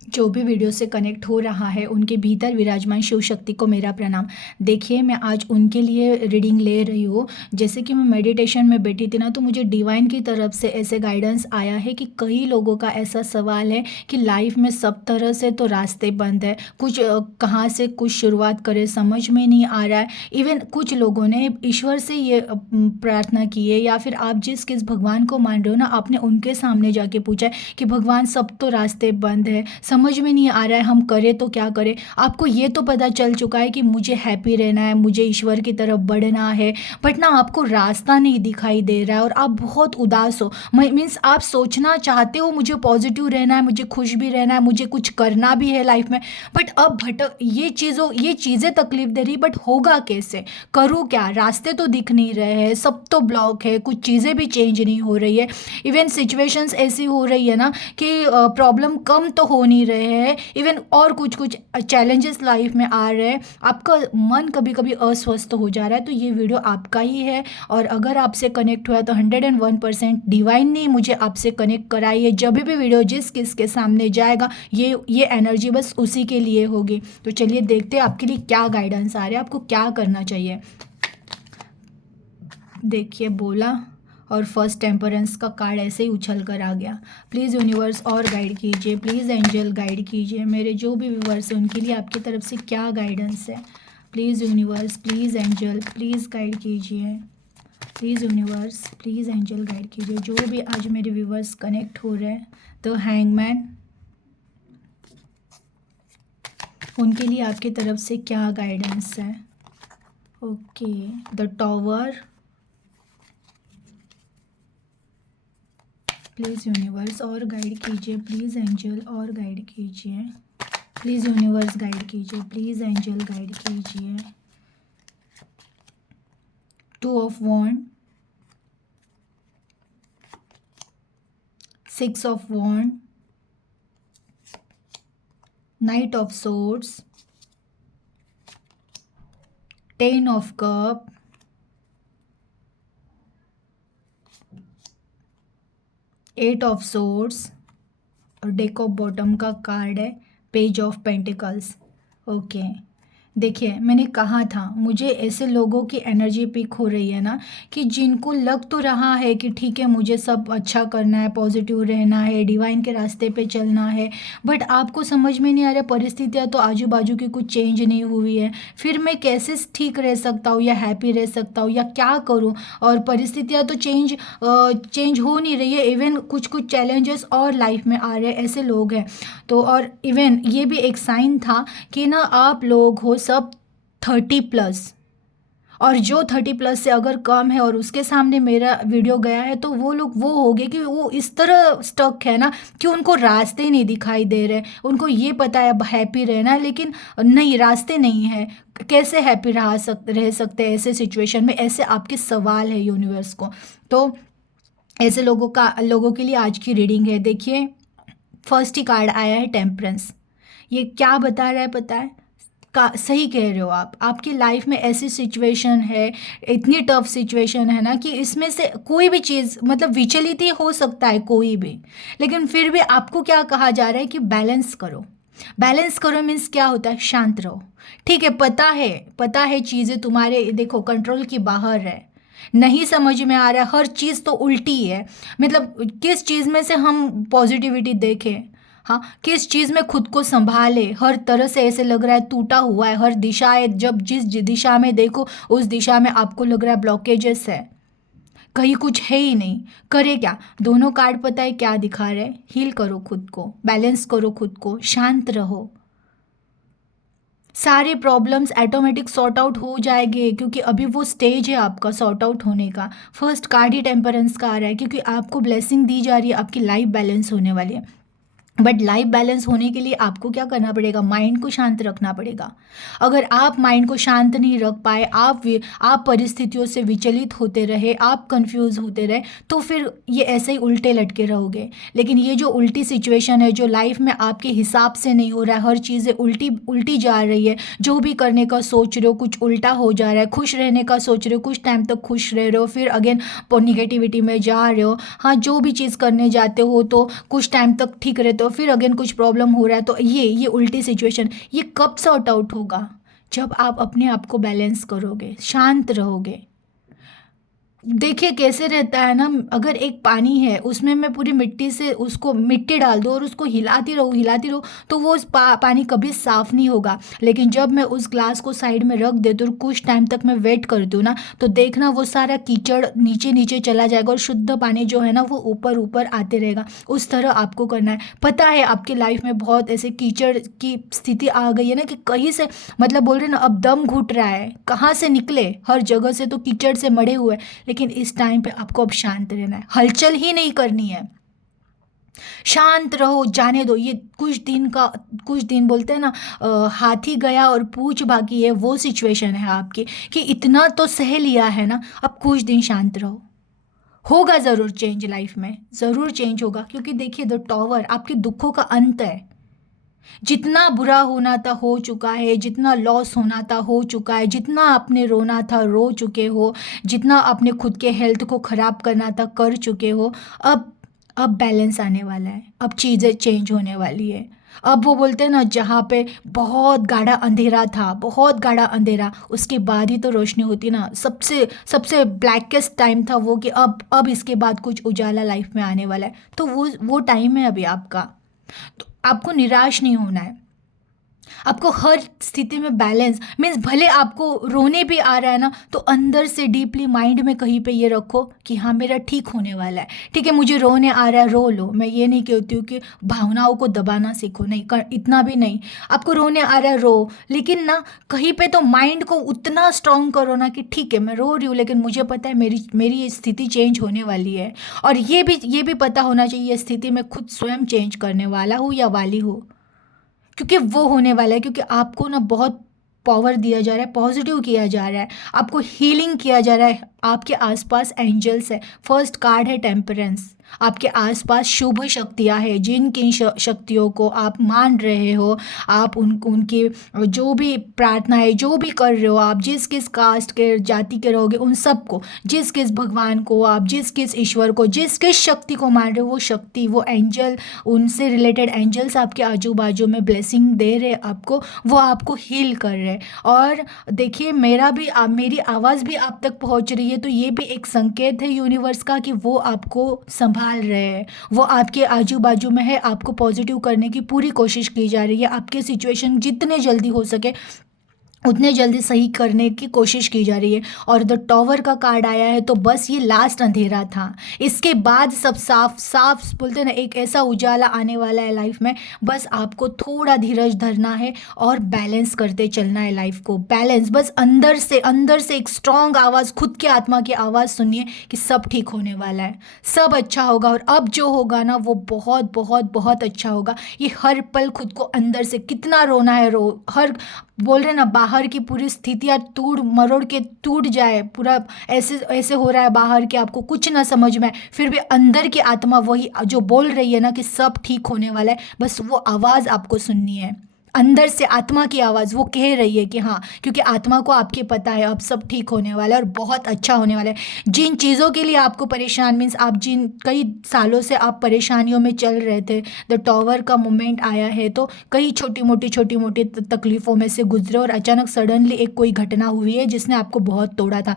जो भी वीडियो से कनेक्ट हो रहा है उनके भीतर विराजमान शिव शक्ति को मेरा प्रणाम। देखिए, मैं आज उनके लिए रीडिंग ले रही हूँ। जैसे कि मैं मेडिटेशन में बैठी थी ना, तो मुझे डिवाइन की तरफ से ऐसे गाइडेंस आया है कि कई लोगों का ऐसा सवाल है कि लाइफ में सब तरह से तो रास्ते बंद है, कुछ कहाँ से कुछ शुरुआत करे समझ में नहीं आ रहा है। इवन कुछ लोगों ने ईश्वर से ये प्रार्थना की है, या फिर आप जिस किस भगवान को मान रहे हो ना, आपने उनके सामने जाके पूछा है कि भगवान सब तो रास्ते बंद है, समझ में नहीं आ रहा है हम करें तो क्या करें। आपको ये तो पता चल चुका है कि मुझे हैप्पी रहना है, मुझे ईश्वर की तरफ बढ़ना है, बट ना आपको रास्ता नहीं दिखाई दे रहा है और आप बहुत उदास हो। मीन्स आप सोचना चाहते हो मुझे पॉजिटिव रहना है, मुझे खुश भी रहना है, मुझे कुछ करना भी है लाइफ में, बट अब भटक ये चीज़ें तकलीफ दे रही, बट होगा कैसे, करूँ क्या, रास्ते तो दिख नहीं रहे हैं, सब तो ब्लॉक है, कुछ चीज़ें भी चेंज नहीं हो रही है। इवन सिचुएशंस ऐसी हो रही है ना कि प्रॉब्लम कम तो हो नहीं रहे हैं, इवन और कुछ कुछ चैलेंजेस लाइफ में आ रहे हैं, आपका मन कभी कभी अस्वस्थ हो जा रहा है। तो ये वीडियो आपका ही है, और अगर आपसे कनेक्ट हुआ तो 101% डिवाइन ने मुझे आपसे कनेक्ट कराई है। जब भी वीडियो जिस किसके सामने जाएगा, ये एनर्जी बस उसी के लिए होगी। तो चलिए देखते हैं आपके लिए क्या गाइडेंस आ रहा है, आपको क्या करना चाहिए। देखिए, बोला और फर्स्ट टेम्परेंस का कार्ड ऐसे ही उछल कर आ गया। प्लीज़ यूनिवर्स और गाइड कीजिए, प्लीज़ एंजल गाइड कीजिए, मेरे जो भी व्यूवर्स हैं उनके लिए आपकी तरफ से क्या गाइडेंस है। Please universe, please angel, please guide कीजिए। Please universe, please angel guide कीजिए, जो भी आज मेरे व्यूवर्स कनेक्ट हो रहे हैं। तो हैंगमैन, उनके लिए आपकी तरफ से क्या गाइडेंस है। Okay, the tower, please universe और गाइड कीजिए, प्लीज़ एंजल और गाइड कीजिए, प्लीज़ यूनिवर्स गाइड कीजिए, प्लीज़ एंजल गाइड कीजिए। 2 of wand, 6 of wand, knight of swords, 10 of cup, 8 of swords, और डेक ऑफ बॉटम का कार्ड है पेज ऑफ पेंटिकल्स। ओके, देखिए, मैंने कहा था मुझे ऐसे लोगों की एनर्जी पिक हो रही है ना, कि जिनको लग तो रहा है कि ठीक है मुझे सब अच्छा करना है, पॉजिटिव रहना है, डिवाइन के रास्ते पे चलना है, बट आपको समझ में नहीं आ रहा, परिस्थितियाँ तो आजू बाजू की कुछ चेंज नहीं हुई है, फिर मैं कैसे ठीक रह सकता हूँ या हैप्पी रह सकता हूँ या क्या करूँ। और परिस्थितियाँ तो चेंज हो नहीं रही है, इवन कुछ कुछ चैलेंजेस और लाइफ में आ रहे हैं, ऐसे लोग हैं। तो और इवन ये भी एक साइन था कि ना आप लोग हो सब 30+, और जो 30+ से अगर कम है और उसके सामने मेरा वीडियो गया है, तो वो लोग वो हो गए कि वो इस तरह स्टक है ना कि उनको रास्ते नहीं दिखाई दे रहे। उनको ये पता है अब हैप्पी रहना है, लेकिन नहीं, रास्ते नहीं है, कैसे हैप्पी रह सकते हैं ऐसे सिचुएशन में। ऐसे आपके सवाल है यूनिवर्स को। तो ऐसे लोगों के लिए आज की रीडिंग है। देखिए, फर्स्ट ही कार्ड आया है टेम्परेंस। ये क्या बता रहा है पता है, का सही कह रहे हो आप, आपकी लाइफ में ऐसी सिचुएशन है, इतनी टफ सिचुएशन है ना, कि इसमें से कोई भी चीज़ मतलब विचलित ही हो सकता है कोई भी, लेकिन फिर भी आपको क्या कहा जा रहा है कि बैलेंस करो। बैलेंस करो मीन्स क्या होता है, शांत रहो। ठीक है, पता है चीज़ें तुम्हारे देखो कंट्रोल की बाहर है, नहीं समझ में आ रहा है, हर चीज़ तो उल्टी है। मतलब किस चीज़ में से हम पॉजिटिविटी देखें, हाँ, किस चीज़ में खुद को संभाले, हर तरह से ऐसे लग रहा है टूटा हुआ है, हर दिशाएं, जब जिस दिशा में देखो उस दिशा में आपको लग रहा है ब्लॉकेजेस है, कहीं कुछ है ही नहीं, करे क्या। दोनों कार्ड पता है क्या दिखा रहे, हील करो खुद को, बैलेंस करो खुद को, शांत रहो, सारे प्रॉब्लम्स ऑटोमेटिक सॉर्ट आउट हो जाएंगे, क्योंकि अभी वो स्टेज है आपका सॉर्ट आउट होने का। फर्स्ट कार्ड ही टेम्परेंस का आ रहा है, क्योंकि आपको ब्लेसिंग दी जा रही है, आपकी लाइफ बैलेंस होने वाली है। बट लाइफ बैलेंस होने के लिए आपको क्या करना पड़ेगा, माइंड को शांत रखना पड़ेगा। अगर आप माइंड को शांत नहीं रख पाए, आप परिस्थितियों से विचलित होते रहे, आप कंफ्यूज होते रहे, तो फिर ये ऐसे ही उल्टे लटके रहोगे। लेकिन ये जो उल्टी सिचुएशन है, जो लाइफ में आपके हिसाब से नहीं हो रहा है, हर चीज़ें उल्टी उल्टी जा रही है, जो भी करने का सोच रहे हो कुछ उल्टा हो जा रहा है, खुश रहने का सोच रहे हो कुछ टाइम तक खुश रह रहे हो, फिर अगेन निगेटिविटी में जा रहे हो। हाँ, जो भी चीज़ करने जाते हो तो कुछ टाइम तक ठीक रहते हो, हो, फिर अगेन कुछ प्रॉब्लम हो रहा है, तो ये उल्टी सिचुएशन ये कब सॉर्ट आउट होगा? जब आप अपने आप को बैलेंस करोगे, शांत रहोगे। देखिए कैसे रहता है ना, अगर एक पानी है उसमें मैं पूरी मिट्टी से उसको मिट्टी डाल दूँ और उसको हिलाती रहूँ, तो वो पानी कभी साफ नहीं होगा। लेकिन जब मैं उस ग्लास को साइड में रख देती हूँ और कुछ टाइम तक मैं वेट करती हूँ ना, तो देखना वो सारा कीचड़ नीचे नीचे चला जाएगा और शुद्ध पानी जो है ना वो ऊपर ऊपर आते रहेगा। उस तरह आपको करना है। पता है आपकी लाइफ में बहुत ऐसे कीचड़ की स्थिति आ गई है ना, कि कहीं से मतलब बोल रहे ना अब दम घुट रहा है, कहाँ से निकले, हर जगह से तो कीचड़ से मढ़े हुए। लेकिन इस टाइम पे आपको अब शांत रहना है, हलचल ही नहीं करनी है। शांत रहो, जाने दो। ये कुछ दिन बोलते हैं ना, हाथी गया और पूछ बाकी है, वो सिचुएशन है आपकी, कि इतना तो सह लिया है ना, अब कुछ दिन शांत रहो। होगा ज़रूर चेंज, लाइफ में ज़रूर चेंज होगा, क्योंकि देखिए द टॉवर आपके दुखों का अंत है। जितना बुरा होना था हो चुका है, जितना लॉस होना था हो चुका है, जितना आपने रोना था रो चुके हो, जितना आपने खुद के हेल्थ को ख़राब करना था कर चुके हो। अब बैलेंस आने वाला है, अब चीज़ें चेंज होने वाली है। अब वो बोलते हैं ना, जहाँ पे बहुत गाढ़ा अंधेरा था, बहुत गाढ़ा अंधेरा, उसके बाद ही तो रोशनी होती ना। सबसे सबसे ब्लैकेस्ट टाइम था वो, कि अब इसके बाद कुछ उजाला लाइफ में आने वाला है। तो वो टाइम है अभी आपका। तो आपको निराश नहीं होना है। आपको हर स्थिति में बैलेंस मीन्स, भले आपको रोने भी आ रहा है ना, तो अंदर से डीपली माइंड में कहीं पे ये रखो कि हाँ मेरा ठीक होने वाला है। ठीक है, मुझे रोने आ रहा है, रो लो। मैं ये नहीं कहती हूँ कि भावनाओं को दबाना सीखो, नहीं इतना भी नहीं। आपको रोने आ रहा है रो, लेकिन ना कहीं पे तो माइंड को उतना स्ट्रांग करो ना कि ठीक है मैं रो रही हूँ, लेकिन मुझे पता है मेरी मेरी ये स्थिति चेंज होने वाली है। और ये भी पता होना चाहिए, ये स्थिति मैं खुद स्वयं चेंज करने वाला हूँ या वाली हूँ, क्योंकि वो होने वाला है। क्योंकि आपको ना बहुत पावर दिया जा रहा है, पॉजिटिव किया जा रहा है, आपको हीलिंग किया जा रहा है। आपके आसपास एंजल्स है। फर्स्ट कार्ड है टेम्परेंस। आपके आसपास शुभ शक्तियां हैं, जिन किन शक्तियों को आप मान रहे हो, आप उनकी जो भी प्रार्थनाएं जो भी कर रहे हो, आप जिस किस कास्ट के जाति के रहोगे उन सबको, जिस किस भगवान को आप, जिस किस ईश्वर को, जिस किस शक्ति को मान रहे हो, वो शक्ति, वो एंजल, उनसे रिलेटेड एंजल्स आपके आजू बाजू में ब्लेसिंग दे रहे आपको, वो आपको हील कर रहे हैं। और देखिए मेरी आवाज़ भी आप तक पहुंच रही है, तो ये भी एक संकेत है यूनिवर्स का कि वो आपको संभाल रहे हैं, वो आपके आजू बाजू में है। आपको पॉजिटिव करने की पूरी कोशिश की जा रही है, आपके सिचुएशन जितने जल्दी हो सके उतने जल्दी सही करने की कोशिश की जा रही है। और द टॉवर का कार्ड आया है, तो बस ये लास्ट अंधेरा था, इसके बाद सब साफ साफ बोलते हैं ना, एक ऐसा उजाला आने वाला है लाइफ में। बस आपको थोड़ा धीरज धरना है और बैलेंस करते चलना है लाइफ को। बैलेंस, बस अंदर से एक स्ट्रांग आवाज़, खुद की आत्मा की आवाज़ सुनिए कि सब ठीक होने वाला है, सब अच्छा होगा। और अब जो होगा ना वो बहुत बहुत बहुत अच्छा होगा। ये हर पल खुद को अंदर से कितना रोना है रो, हर बोल रहे ना, बाहर की पूरी स्थितियाँ तोड़ मरोड़ के टूट जाए पूरा, ऐसे ऐसे हो रहा है बाहर के आपको कुछ ना समझ में आए, फिर भी अंदर की आत्मा वही जो बोल रही है ना कि सब ठीक होने वाला है, बस वो आवाज़ आपको सुननी है। अंदर से आत्मा की आवाज़ वो कह रही है कि हाँ, क्योंकि आत्मा को आपके पता है अब सब ठीक होने वाला है और बहुत अच्छा होने वाला है। जिन चीज़ों के लिए आपको परेशान मीन्स, आप जिन कई सालों से आप परेशानियों में चल रहे थे, द टॉवर का मोमेंट आया है, तो कई छोटी मोटी तकलीफ़ों में से गुजरे और अचानक सडनली एक कोई घटना हुई है जिसने आपको बहुत तोड़ा था।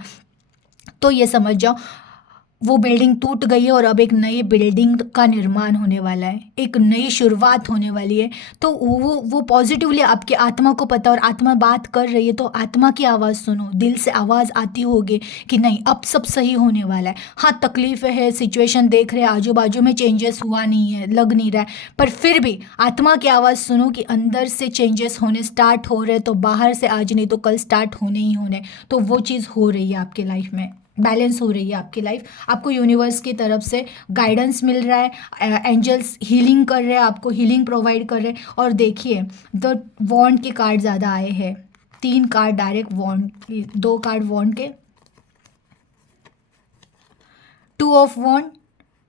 तो ये समझ जाओ वो बिल्डिंग टूट गई है और अब एक नई बिल्डिंग का निर्माण होने वाला है, एक नई शुरुआत होने वाली है। तो वो पॉजिटिवली आपकी आत्मा को पता, और आत्मा बात कर रही है, तो आत्मा की आवाज़ सुनो, दिल से आवाज़ आती होगी कि नहीं अब सब सही होने वाला है। हाँ तकलीफ़ है, सिचुएशन देख रहे हैं आजू बाजू में चेंजेस हुआ नहीं है, लग नहीं रहा है, पर फिर भी आत्मा की आवाज़ सुनो कि अंदर से चेंजेस होने स्टार्ट हो रहे हैं, तो बाहर से आज नहीं तो कल स्टार्ट होने ही होने। तो वो चीज़ हो रही है आपकी लाइफ में, बैलेंस हो रही है आपकी लाइफ। आपको यूनिवर्स की तरफ से गाइडेंस मिल रहा है, एंजल्स हीलिंग कर रहे हैं, आपको हीलिंग प्रोवाइड कर रहे हैं। और देखिए द वॉन्ड के कार्ड ज़्यादा आए हैं, 3 card direct wand, 2 card wand के, 2 of wand,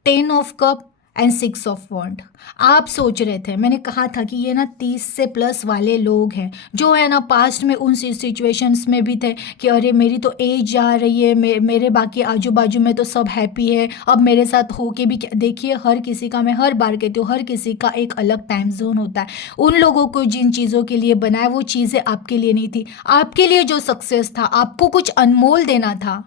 10 of cup and 6 of wand. आप सोच रहे थे, मैंने कहा था कि ये ना 30 से प्लस वाले लोग हैं जो है ना पास्ट में उन सिचुएशंस में भी थे कि अरे मेरी तो एज जा रही है, मेरे बाकी आजू बाजू में तो सब हैप्पी है, अब मेरे साथ हो के भी क्या। देखिए हर किसी का, मैं हर बार कहती हूँ, हर किसी का एक अलग टाइम जोन होता है। उन लोगों को जिन चीज़ों के लिए बनाया वो चीज़ें आपके लिए नहीं थी। आपके लिए जो सक्सेस था, आपको कुछ अनमोल देना था।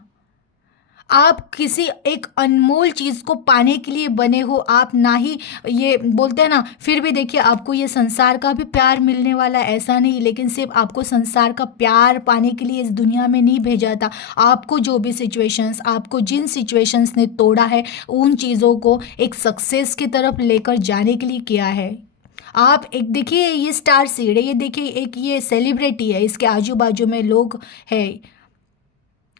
आप किसी एक अनमोल चीज़ को पाने के लिए बने हो आप, ना ही ये बोलते हैं ना। फिर भी देखिए आपको ये संसार का भी प्यार मिलने वाला है, ऐसा नहीं, लेकिन सिर्फ आपको संसार का प्यार पाने के लिए इस दुनिया में नहीं भेजा था। आपको जो भी सिचुएशंस, आपको जिन सिचुएशंस ने तोड़ा है, उन चीज़ों को एक सक्सेस की तरफ लेकर जाने के लिए किया है। आप एक देखिए, ये स्टार सीड है, ये देखिए एक ये सेलिब्रिटी है, इसके आजू बाजू में लोग है।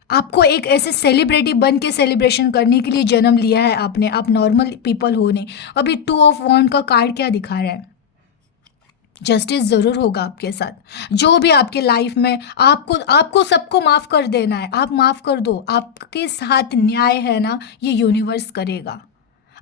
आपको एक ऐसे सेलिब्रिटी बन के सेलिब्रेशन करने के लिए जन्म लिया है आपने, आप नॉर्मल पीपल हो नहीं। अभी 2 ऑफ वॉन्ड का कार्ड क्या दिखा रहा है? जस्टिस ज़रूर होगा आपके साथ। जो भी आपके लाइफ में, आपको आपको सबको माफ़ कर देना है, आप माफ़ कर दो। आपके साथ न्याय है ना, ये यूनिवर्स करेगा।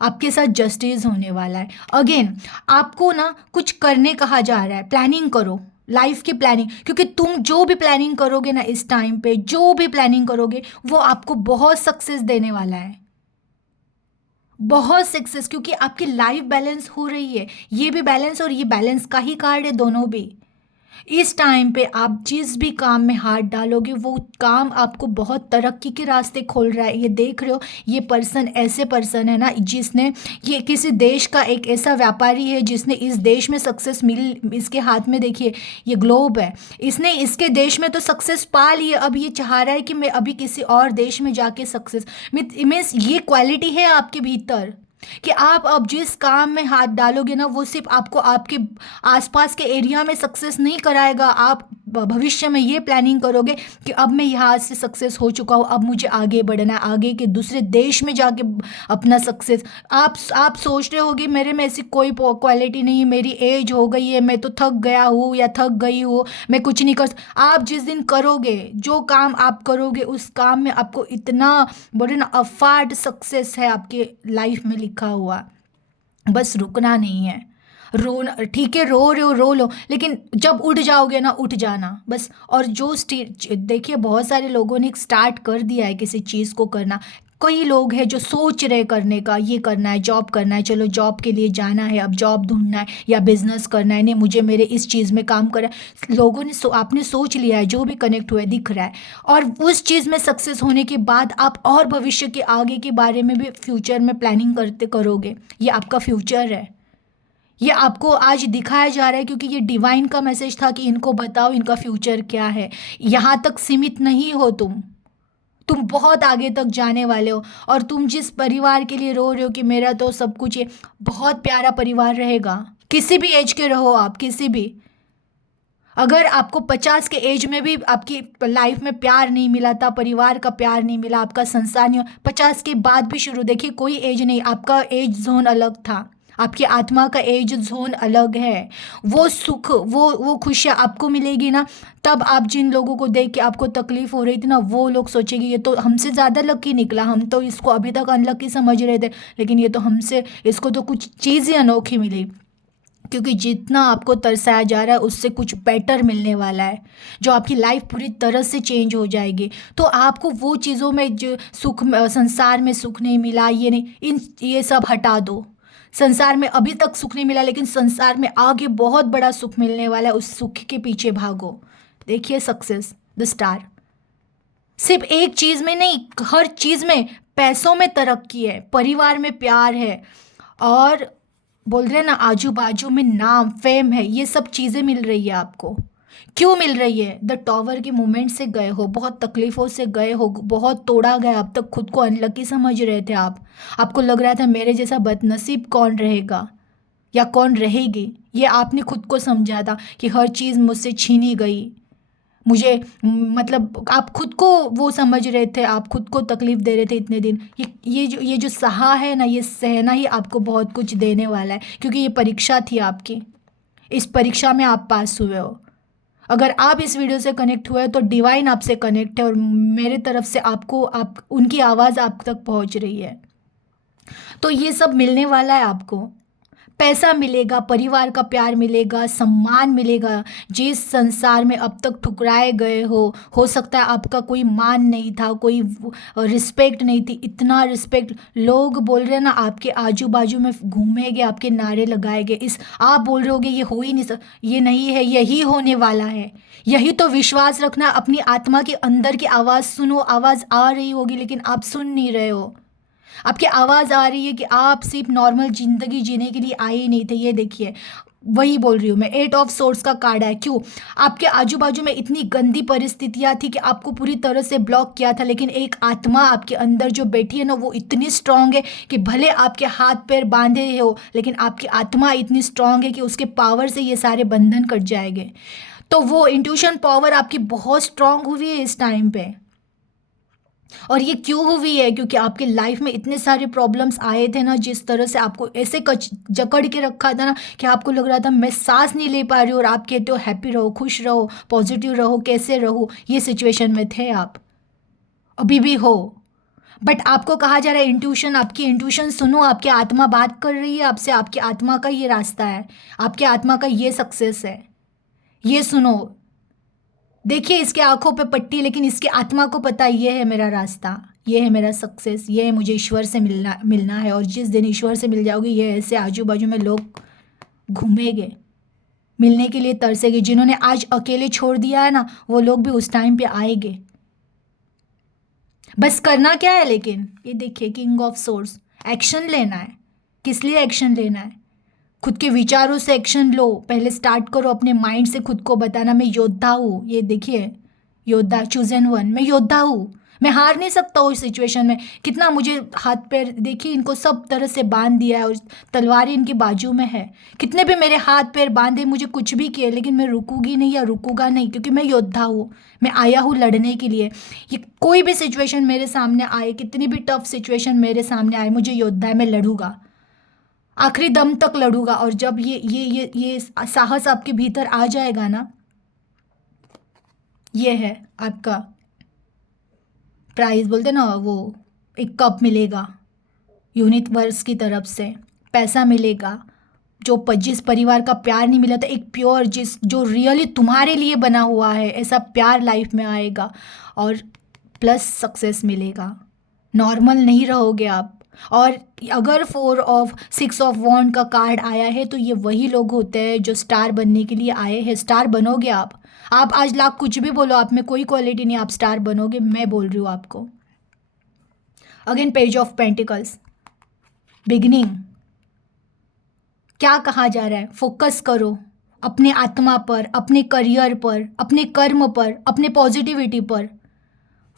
आपके साथ जस्टिस होने वाला है। अगेन आपको ना कुछ करने कहा जा रहा है, प्लानिंग करो, लाइफ की प्लानिंग, क्योंकि तुम जो भी प्लानिंग करोगे ना इस टाइम पे, जो भी प्लानिंग करोगे वो आपको बहुत सक्सेस देने वाला है, बहुत सक्सेस, क्योंकि आपकी लाइफ बैलेंस हो रही है। ये भी बैलेंस और ये बैलेंस का ही कार्ड है, दोनों भी। इस टाइम पे आप जिस भी काम में हाथ डालोगे वो काम आपको बहुत तरक्की के रास्ते खोल रहा है। ये देख रहे हो, ये पर्सन ऐसे पर्सन है ना जिसने, ये किसी देश का एक ऐसा व्यापारी है जिसने इस देश में सक्सेस मिल, इसके हाथ में देखिए ये ग्लोब है, इसने इसके देश में तो सक्सेस पा ली है। अब ये चाह रहा है कि मैं अभी किसी और देश में जाके सक्सेस, मीन्स ये क्वालिटी है आपके भीतर कि आप अब जिस काम में हाथ डालोगे ना वो सिर्फ आपको आपके आसपास के एरिया में सक्सेस नहीं कराएगा। आप भविष्य में ये प्लानिंग करोगे कि अब मैं यहाँ से सक्सेस हो चुका हूँ, अब मुझे आगे बढ़ना है, आगे के दूसरे देश में जाके अपना सक्सेस। आप सोच रहे होगे मेरे में ऐसी कोई क्वालिटी नहीं, मेरी एज हो गई है, मैं तो थक गया हूँ या थक गई हूँ, मैं कुछ नहीं कर आप जिस दिन करोगे, जो काम आप करोगे उस काम में आपको इतना बोले ना अफाट सक्सेस है आपके लाइफ में लिखा हुआ। बस रुकना नहीं है। रो, ठीक है, रो रहे हो रो लो, लेकिन जब उठ जाओगे ना उठ जाना बस। और जो देखिए बहुत सारे लोगों ने स्टार्ट कर दिया है किसी चीज़ को करना। कई लोग हैं जो सोच रहे करने का, ये करना है, जॉब करना है, चलो जॉब के लिए जाना है, अब जॉब ढूंढना है या बिजनेस करना है, नहीं मुझे मेरे इस चीज़ में काम करना है। लोगों ने आपने सोच लिया है, जो भी कनेक्ट हुआ है दिख रहा है, और उस चीज़ में सक्सेस होने के बाद आप और भविष्य के आगे के बारे में भी फ्यूचर में प्लानिंग करते करोगे। ये आपका फ्यूचर है, ये आपको आज दिखाया जा रहा है, क्योंकि ये डिवाइन का मैसेज था कि इनको बताओ इनका फ्यूचर क्या है। यहाँ तक सीमित नहीं हो तुम बहुत आगे तक जाने वाले हो। और तुम जिस परिवार के लिए रो रहे हो कि मेरा तो सब कुछ है, बहुत प्यारा परिवार रहेगा, किसी भी एज के रहो आप, किसी भी। अगर आपको 50 के एज में भी आपकी लाइफ में प्यार नहीं मिला था, परिवार का प्यार नहीं मिला, आपका संसार नहीं, 50 के बाद भी शुरू, देखिए कोई एज नहीं, आपका एज जोन अलग था, आपकी आत्मा का एज जोन अलग है। वो सुख, वो खुशियाँ आपको मिलेगी ना, तब आप जिन लोगों को देख के आपको तकलीफ हो रही थी ना, वो लोग सोचेंगे ये तो हमसे ज़्यादा लकी निकला, हम तो इसको अभी तक अनलकी समझ रहे थे, लेकिन ये तो हमसे, इसको तो कुछ चीज़ ही अनोखी मिली। क्योंकि जितना आपको तरसाया जा रहा है उससे कुछ बेटर मिलने वाला है, जो आपकी लाइफ पूरी तरह से चेंज हो जाएगी। तो आपको वो चीज़ों में जो सुख, संसार में सुख नहीं मिला, ये नहीं, ये सब हटा दो। संसार में अभी तक सुख नहीं मिला, लेकिन संसार में आगे बहुत बड़ा सुख मिलने वाला है, उस सुख के पीछे भागो। देखिए सक्सेस, द स्टार, सिर्फ एक चीज़ में नहीं, हर चीज़ में। पैसों में तरक्की है, परिवार में प्यार है, और बोल रहे हैं ना आजू बाजू में नाम फेम है, ये सब चीज़ें मिल रही है आपको। क्यों मिल रही है? द टॉवर के मोमेंट से गए हो, बहुत तकलीफों से गए हो, बहुत तोड़ा गया, अब तक खुद को अनलकी समझ रहे थे आप। आपको लग रहा था मेरे जैसा बदनसीब कौन रहेगा या कौन रहेगी। ये आपने खुद को समझा था कि हर चीज़ मुझसे छीनी गई, मुझे मतलब आप खुद को वो समझ रहे थे, आप खुद को तकलीफ दे रहे थे इतने दिन। ये जो सहा है ना, ये सहना ही आपको बहुत कुछ देने वाला है, क्योंकि ये परीक्षा थी आपकी, इस परीक्षा में आप पास हुए हो। अगर आप इस वीडियो से कनेक्ट हुए तो डिवाइन आपसे कनेक्ट है, और मेरे तरफ से आपको, आप उनकी आवाज़ आप तक पहुंच रही है। तो ये सब मिलने वाला है आपको। पैसा मिलेगा, परिवार का प्यार मिलेगा, सम्मान मिलेगा। जिस संसार में अब तक ठुकराए गए हो सकता है आपका कोई मान नहीं था, कोई रिस्पेक्ट नहीं थी, इतना रिस्पेक्ट लोग बोल रहे हैं ना, आपके आजू बाजू में घूमेंगे, आपके नारे लगाएंगे, इस आप बोल रहे होगे ये हो ही नहीं ये नहीं है, यही होने वाला है। यही तो विश्वास रखना, अपनी आत्मा के अंदर की आवाज़ सुनो। आवाज़ आ रही होगी लेकिन आप सुन नहीं रहे हो। आपकी आवाज़ आ रही है कि आप सिर्फ नॉर्मल ज़िंदगी जीने के लिए आए ही नहीं थे। ये देखिए, वही बोल रही हूँ मैं, 8 ऑफ सोर्स का कार्ड है। क्यों? आपके आजू बाजू में इतनी गंदी परिस्थितियाँ थी कि आपको पूरी तरह से ब्लॉक किया था, लेकिन एक आत्मा आपके अंदर जो बैठी है ना, वो इतनी स्ट्रांग है कि भले आपके हाथ पैर बांधे हो, लेकिन आपकी आत्मा इतनी स्ट्रांग है कि उसके पावर से ये सारे बंधन कट जाएंगे। तो वो इंट्यूशन पावर आपकी बहुत स्ट्रांग हुई है इस टाइम पे। और ये क्यों हुई है? क्योंकि आपके लाइफ में इतने सारे प्रॉब्लम्स आए थे ना, जिस तरह से आपको ऐसे कच जकड़ के रखा था ना कि आपको लग रहा था मैं सांस नहीं ले पा रही हूँ, और आप कहते हो हैप्पी रहो, खुश रहो, पॉजिटिव रहो, कैसे रहो। ये सिचुएशन में थे आप, अभी भी हो। बट आपको कहा जा रहा है इंट्यूशन, आपकी इंट्यूशन सुनो, आपकी आत्मा बात कर रही है आपसे, आपकी आत्मा का ये रास्ता है, आपकी आत्मा का ये सक्सेस है, ये सुनो। देखिए, इसके आंखों पे पट्टी, लेकिन इसके आत्मा को पता ये है मेरा रास्ता, ये है मेरा सक्सेस, ये है मुझे ईश्वर से मिलना मिलना है। और जिस दिन ईश्वर से मिल जाओगे, ये ऐसे आजू बाजू में लोग घूमेंगे, मिलने के लिए तरसेंगे। जिन्होंने आज अकेले छोड़ दिया है ना, वो लोग भी उस टाइम पे आएंगे। बस करना क्या है? लेकिन ये देखिए, किंग ऑफ सोर्स, एक्शन लेना है। किस लिए एक्शन लेना है? खुद के विचारों से एक्शन लो। पहले स्टार्ट करो अपने माइंड से खुद को बताना मैं योद्धा हूँ। ये देखिए, योद्धा, चूजन वन, मैं योद्धा हूँ, मैं हार नहीं सकता हूँ इस सिचुएशन में। कितना मुझे हाथ पैर, देखिए इनको सब तरह से बांध दिया है, और तलवारें इनकी बाजू में है। कितने भी मेरे हाथ पैर बांधे, मुझे कुछ भी किए, लेकिन मैं रुकूंगी नहीं या रुकूंगा नहीं, क्योंकि मैं योद्धा हूँ। मैं आया हूँ लड़ने के लिए। ये कोई भी सिचुएशन मेरे सामने आए, कितनी भी टफ सिचुएशन मेरे सामने आए, मुझे योद्धा है, मैं लड़ूंगा, आखिरी दम तक लड़ूंगा। और जब ये साहस आपके भीतर आ जाएगा ना, ये है आपका प्राइज, बोलते ना वो, एक कप मिलेगा यूनिवर्स की तरफ से, पैसा मिलेगा, जिस परिवार का प्यार नहीं मिला था, एक प्योर, जो रियली तुम्हारे लिए बना हुआ है, ऐसा प्यार लाइफ में आएगा। और प्लस सक्सेस मिलेगा, नॉर्मल नहीं रहोगे आप। और अगर 6 ऑफ वॉन्ड का कार्ड आया है, तो ये वही लोग होते हैं जो स्टार बनने के लिए आए हैं। स्टार बनोगे आप आज लाख कुछ भी बोलो, आप में कोई क्वालिटी नहीं, आप स्टार बनोगे, मैं बोल रही हूँ आपको। Again page of pentacles, beginning. क्या कहा जा रहा है? फोकस करो अपने आत्मा पर, अपने करियर पर, अपने कर्म पर, अपने पॉजिटिविटी पर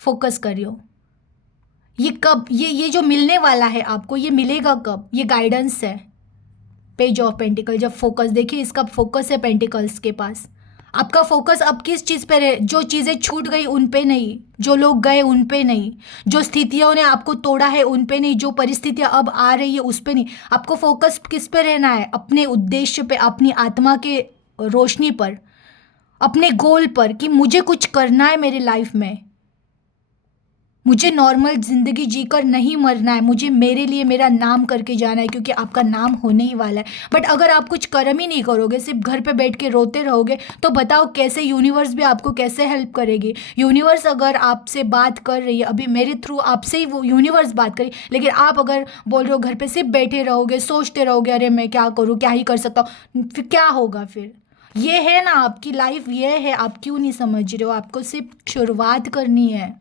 फोकस करियो। ये कब, ये जो मिलने वाला है आपको, ये मिलेगा कब? ये गाइडेंस है, पेज ऑफ पेंटिकल। जब फोकस, देखिए इसका फोकस है पेंटिकल्स के पास। आपका फोकस अब किस चीज़ पे रहे? जो चीज़ें छूट गई उन पे नहीं, जो लोग गए उन पे नहीं, जो स्थितियों ने आपको तोड़ा है उन पे नहीं, जो परिस्थितियां अब आ रही है उस पे नहीं। आपको फोकस किस पे रहना है? अपने उद्देश्य पे, अपनी आत्मा के रोशनी पर, अपने गोल पर, कि मुझे कुछ करना है मेरे लाइफ में, मुझे नॉर्मल ज़िंदगी जीकर नहीं मरना है, मुझे मेरे लिए मेरा नाम करके जाना है, क्योंकि आपका नाम होने ही वाला है। बट अगर आप कुछ कर्म ही नहीं करोगे, सिर्फ घर पे बैठ के रोते रहोगे, तो बताओ कैसे यूनिवर्स भी आपको कैसे हेल्प करेगी? यूनिवर्स अगर आपसे बात कर रही है, अभी मेरे थ्रू आपसे ही वो यूनिवर्स बात करी, लेकिन आप अगर बोल रहे हो घर पे सिर्फ बैठे रहोगे, सोचते रहोगे अरे मैं क्या करूँ, क्या ही कर सकता हूँ, फिर क्या होगा? फिर ये है ना आपकी लाइफ, ये है। आप क्यों नहीं समझ रहे हो? आपको सिर्फ शुरुआत करनी है,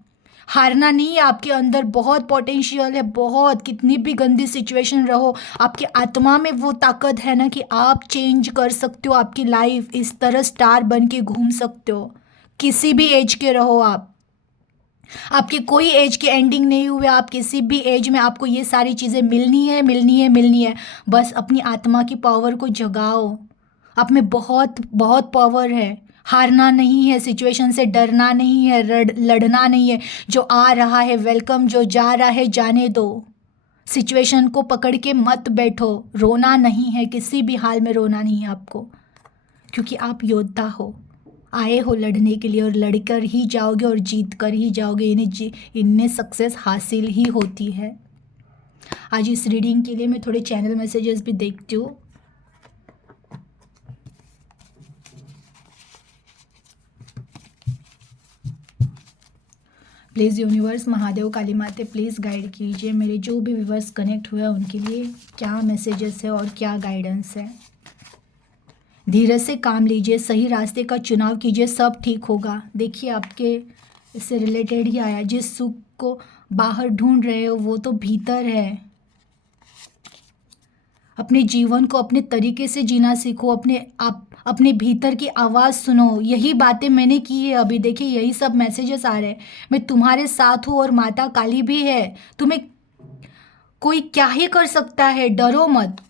हारना नहीं है। आपके अंदर बहुत पोटेंशियल है, बहुत, कितनी भी गंदी सिचुएशन रहो, आपकी आत्मा में वो ताकत है ना, कि आप चेंज कर सकते हो आपकी लाइफ, इस तरह स्टार बन के घूम सकते हो। किसी भी एज के रहो आप, आपके कोई एज की एंडिंग नहीं हुए, आप किसी भी एज में आपको ये सारी चीज़ें मिलनी है, मिलनी है, मिलनी है। बस अपनी आत्मा की पावर को जगाओ। आप में बहुत बहुत पावर है। हारना नहीं है, सिचुएशन से डरना नहीं है, लड़ना नहीं है। जो आ रहा है वेलकम, जो जा रहा है जाने दो। सिचुएशन को पकड़ के मत बैठो, रोना नहीं है, किसी भी हाल में रोना नहीं है आपको, क्योंकि आप योद्धा हो, आए हो लड़ने के लिए, और लड़कर ही जाओगे और जीत कर ही जाओगे। इन्हें सक्सेस हासिल ही होती है। आज इस रीडिंग के लिए मैं थोड़े चैनल मैसेजेस भी देखती हूँ। प्लीज़ यूनिवर्स, महादेव, काली माते, प्लीज़ गाइड कीजिए मेरे जो भी व्यूवर्स कनेक्ट हुए हैं उनके लिए क्या मैसेजेस है और क्या गाइडेंस है। धीरज से काम लीजिए, सही रास्ते का चुनाव कीजिए, सब ठीक होगा। देखिए आपके इससे रिलेटेड ही आया, जिस सुख को बाहर ढूंढ रहे हो वो तो भीतर है। अपने जीवन को अपने तरीके से जीना सीखो, अपने भीतर की आवाज़ सुनो। यही बातें मैंने की है अभी, देखिए यही सब मैसेजेस आ रहे हैं। मैं तुम्हारे साथ हूँ और माता काली भी है, तुम्हें कोई क्या ही कर सकता है, डरो मत।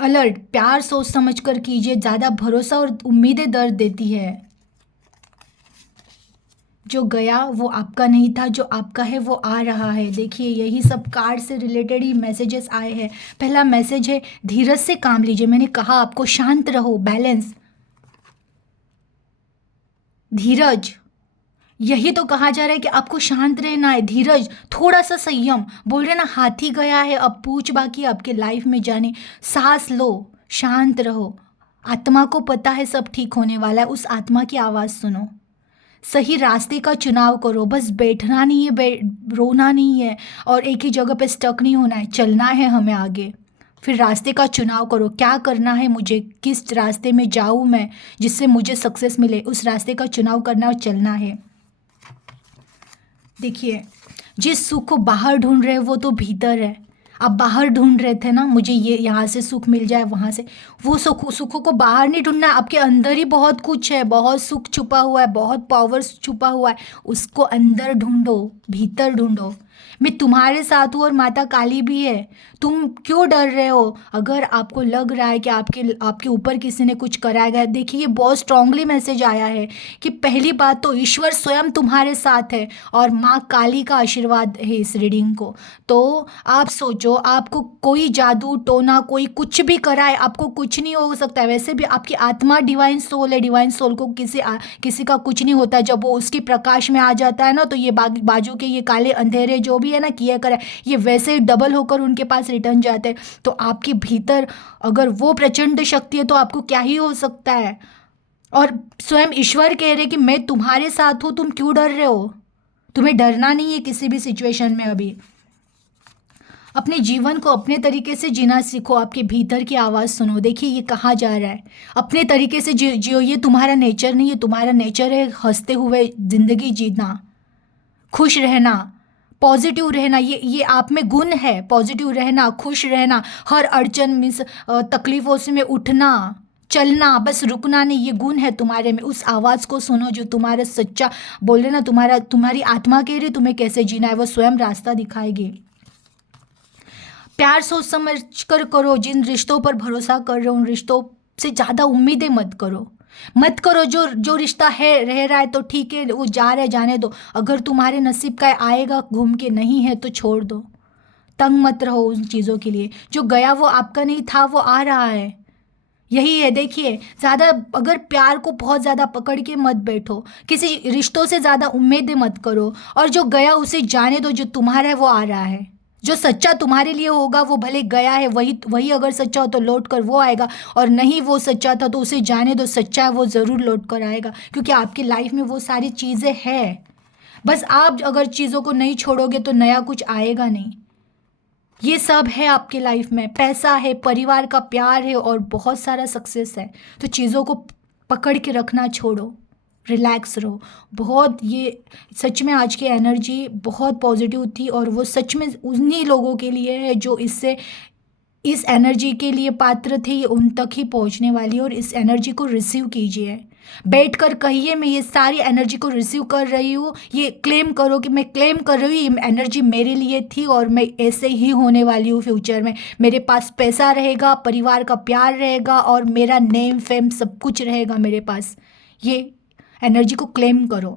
अलर्ट, प्यार सोच समझ कर कीजिए, ज़्यादा भरोसा और उम्मीदें दर्द देती है। जो गया वो आपका नहीं था, जो आपका है वो आ रहा है। देखिए यही सब कार्ड से रिलेटेड ही मैसेजेस आए हैं। पहला मैसेज है धीरज से काम लीजिए, मैंने कहा आपको शांत रहो, बैलेंस, धीरज। यही तो कहा जा रहा है कि आपको शांत रहना है, धीरज, थोड़ा सा संयम। बोल रहे ना हाथी गया है, अब पूछ बाकी आपके लाइफ में जाने। सांस लो, शांत रहो, आत्मा को पता है सब ठीक होने वाला है, उस आत्मा की आवाज़ सुनो। सही रास्ते का चुनाव करो, बस बैठना नहीं है, रोना नहीं है और एक ही जगह पे स्टक नहीं होना है, चलना है हमें आगे। फिर रास्ते का चुनाव करो, क्या करना है मुझे, किस रास्ते में जाऊँ मैं जिससे मुझे सक्सेस मिले, उस रास्ते का चुनाव करना और चलना है। देखिए जिस सुख को बाहर ढूंढ रहे हैं वो तो भीतर है। आप बाहर ढूंढ रहे थे ना, मुझे ये यहाँ से सुख मिल जाए, वहाँ से, वो सुखों को बाहर नहीं ढूंढना, आपके अंदर ही बहुत कुछ है, बहुत सुख छुपा हुआ है, बहुत पावर छुपा हुआ है, उसको अंदर ढूंढो, भीतर ढूंढो। मैं तुम्हारे साथ हूँ और माता काली भी है, तुम क्यों डर रहे हो। अगर आपको लग रहा है कि आपके ऊपर किसी ने कुछ कराया गया, देखिए ये बहुत स्ट्रांगली मैसेज आया है कि पहली बात तो ईश्वर स्वयं तुम्हारे साथ है और माँ काली का आशीर्वाद है इस रीडिंग को। तो आप सोचो, आपको कोई जादू टोना कोई कुछ भी कराए, आपको कुछ नहीं हो सकता है। वैसे भी आपकी आत्मा डिवाइन सोल है, डिवाइन सोल को किसी का कुछ नहीं होता। जब वो उसकी प्रकाश में आ जाता है ना, तो ये बाजू के ये काले अंधेरे जो भी है ना किए करे, ये वैसे ही डबल होकर उनके पास रिटर्न जाते हैं। तो आपके भीतर अगर वो प्रचंड शक्ति है तो आपको क्या ही हो सकता है। और स्वयं ईश्वर कह रहे कि मैं तुम्हारे साथ हूँ, तुम क्यों डर रहे हो, तुम्हें डरना नहीं है किसी भी सिचुएशन में। अभी अपने जीवन को अपने तरीके से जीना सीखो, आपके भीतर की आवाज़ सुनो। देखिए ये कहा जा रहा है अपने तरीके से जियो, ये तुम्हारा नेचर नहीं है, तुम्हारा नेचर है हंसते हुए ज़िंदगी जीना, खुश रहना, पॉजिटिव रहना। ये आप में गुण है, पॉजिटिव रहना, खुश रहना, हर अड़चन मीन्स तकलीफ़ों से में उठना, चलना, बस रुकना नहीं, ये गुण है तुम्हारे में। उस आवाज़ को सुनो जो तुम्हारा सच्चा बोल रहे ना, तुम्हारी आत्मा कह रही तुम्हें कैसे जीना है, वो स्वयं रास्ता दिखाएगी। प्यार सोच समझ कर करो, जिन रिश्तों पर भरोसा कर रहे हो उन रिश्तों से ज़्यादा उम्मीदें मत करो। जो रिश्ता है रह रहा है तो ठीक है, वो जा रहा है जाने दो। अगर तुम्हारे नसीब का आएगा घूम के, नहीं है तो छोड़ दो, तंग मत रहो उन चीज़ों के लिए। जो गया वो आपका नहीं था, वो आ रहा है, यही है। देखिए ज़्यादा अगर प्यार को बहुत ज़्यादा पकड़ के मत बैठो, किसी रिश्तों से ज़्यादा उम्मीदें मत करो, और जो गया उसे जाने दो। जो तुम्हारा है वो आ रहा है, जो सच्चा तुम्हारे लिए होगा वो भले गया है, वही अगर सच्चा हो तो लौट कर वो आएगा, और नहीं वो सच्चा था तो उसे जाने दो, सच्चा है वो ज़रूर लौट कर आएगा, क्योंकि आपकी लाइफ में वो सारी चीज़ें हैं। बस आप अगर चीज़ों को नहीं छोड़ोगे तो नया कुछ आएगा नहीं। ये सब है आपके लाइफ में, पैसा है, परिवार का प्यार है और बहुत सारा सक्सेस है। तो चीज़ों को पकड़ के रखना छोड़ो, रिलैक्स रहो। बहुत ये सच में आज की एनर्जी बहुत पॉजिटिव थी, और वो सच में उन्हीं लोगों के लिए है जो इस एनर्जी के लिए पात्र थे, ये उन तक ही पहुंचने वाली है। और इस एनर्जी को रिसीव कीजिए, बैठकर कहिए मैं ये सारी एनर्जी को रिसीव कर रही हूँ, ये क्लेम करो कि मैं क्लेम कर रही हूँ, ये एनर्जी मेरे लिए थी और मैं ऐसे ही होने वाली हूँ फ्यूचर में। मेरे पास पैसा रहेगा, परिवार का प्यार रहेगा और मेरा नेम फेम सब कुछ रहेगा मेरे पास। ये एनर्जी को क्लेम करो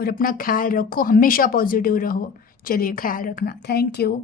और अपना ख्याल रखो, हमेशा पॉजिटिव रहो। चलिए ख्याल रखना, थैंक यू।